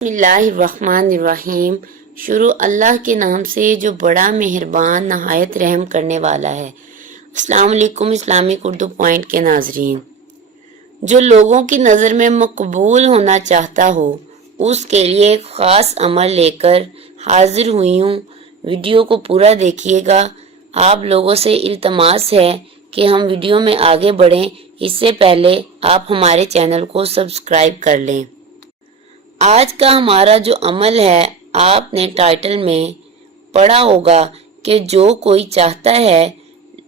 बिस्मिल्लाहिर्रहमानिर्रहीम। शुरू अल्लाह के नाम से जो बड़ा मेहरबान नहायत रहम करने वाला है। अस्सलाम वालेकुम इस्लामिक उर्दू पॉइंट के नाजरीन, जो लोगों की नज़र में मकबूल होना चाहता हो उसके लिए एक ख़ास अमल लेकर हाजिर हुई हूँ। वीडियो को पूरा देखिएगा। आप लोगों से इल्तमास है कि हम वीडियो में आगे बढ़ें, इससे पहले आप हमारे चैनल को सब्सक्राइब कर लें। आज का हमारा जो अमल है, आपने टाइटल में पढ़ा होगा कि जो कोई चाहता है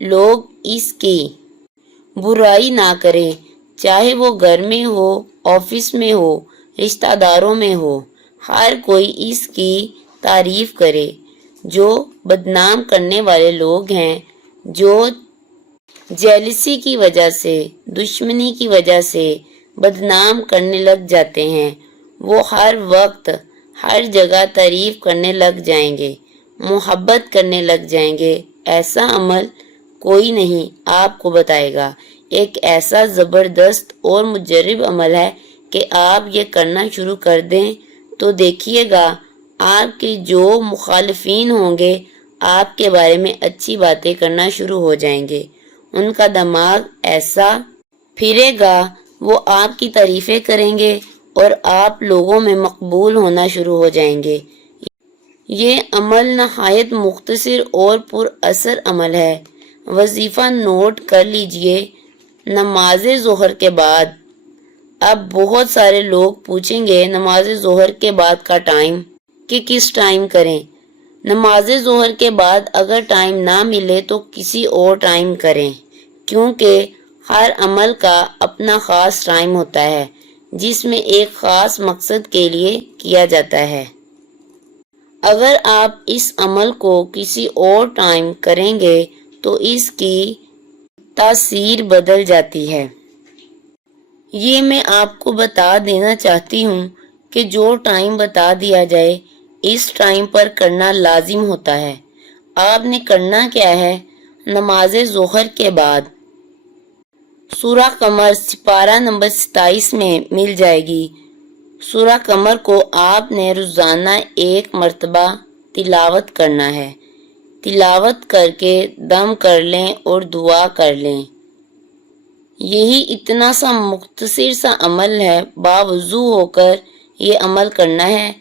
लोग इसकी बुराई ना करें, चाहे वो घर में हो, ऑफिस में हो, रिश्तेदारों में हो, हर कोई इसकी तारीफ करे। जो बदनाम करने वाले लोग हैं, जो जेलसी की वजह से, दुश्मनी की वजह से बदनाम करने लग जाते हैं, वो हर वक्त हर जगह तारीफ करने लग जाएंगे, मोहब्बत करने लग जाएंगे। ऐसा अमल कोई नहीं आपको बताएगा। एक ऐसा ज़बरदस्त और मुजर्रब अमल है कि आप ये करना शुरू कर दें तो देखिएगा आपके जो मुखालिफिन होंगे आपके बारे में अच्छी बातें करना शुरू हो जाएंगे। उनका दिमाग ऐसा फिरेगा, वो आपकी तारीफ़ें करेंगे और आप लोगों में मकबूल होना शुरू हो जाएंगे। ये अमल नहायत मुख्तसर और पुरअसर अमल है। वजीफ़ा नोट कर लीजिए। नमाज ज़ोहर के बाद, अब बहुत सारे लोग पूछेंगे नमाज ज़ोहर के बाद का टाइम कि किस टाइम करें। नमाज ज़ोहर के बाद अगर टाइम ना मिले तो किसी और टाइम करें, क्योंकि हर अमल का अपना ख़ास टाइम होता है जिसमें एक ख़ास मकसद के लिए किया जाता है। अगर आप इस अमल को किसी और टाइम करेंगे तो इसकी तासीर बदल जाती है। ये मैं आपको बता देना चाहती हूँ कि जो टाइम बता दिया जाए इस टाइम पर करना लाजिम होता है। आपने करना क्या है, नमाज ज़ोहर के बाद सूरा कमर सिपारा नंबर 27 में मिल जाएगी। सूरा कमर को आपने रोज़ाना एक मर्तबा तिलावत करना है। तिलावत करके दम कर लें और दुआ कर लें। यही इतना सा मुख्तसर सा अमल है, बावजू होकर ये अमल करना है।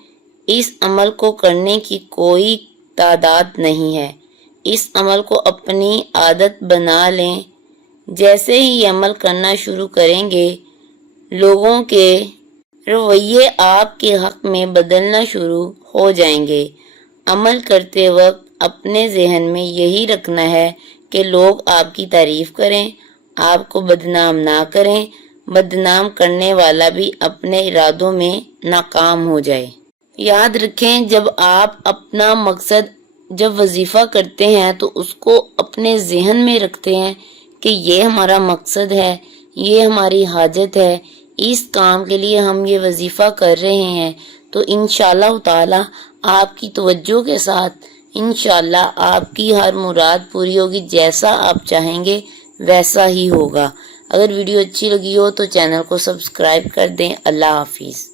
इस अमल को करने की कोई तादाद नहीं है। इस अमल को अपनी आदत बना लें। जैसे ही ये अमल करना शुरू करेंगे, लोगों के रवैये आपके हक़ में बदलना शुरू हो जाएंगे। अमल करते वक्त अपने जहन में यही रखना है कि लोग आपकी तारीफ़ करें, आपको बदनाम ना करें। बदनाम करने वाला भी अपने इरादों में नाकाम हो जाए। याद रखें, जब आप अपना मकसद जब वजीफ़ा करते हैं तो उसको अपने जहन में रखते हैं कि ये हमारा मकसद है, ये हमारी हाजत है, इस काम के लिए हम ये वजीफ़ा कर रहे हैं, तो इंशाअल्लाह ताला आपकी तवज्जो के साथ इंशाअल्लाह आपकी हर मुराद पूरी होगी। जैसा आप चाहेंगे वैसा ही होगा। अगर वीडियो अच्छी लगी हो तो चैनल को सब्सक्राइब कर दें। अल्लाह हाफिज़।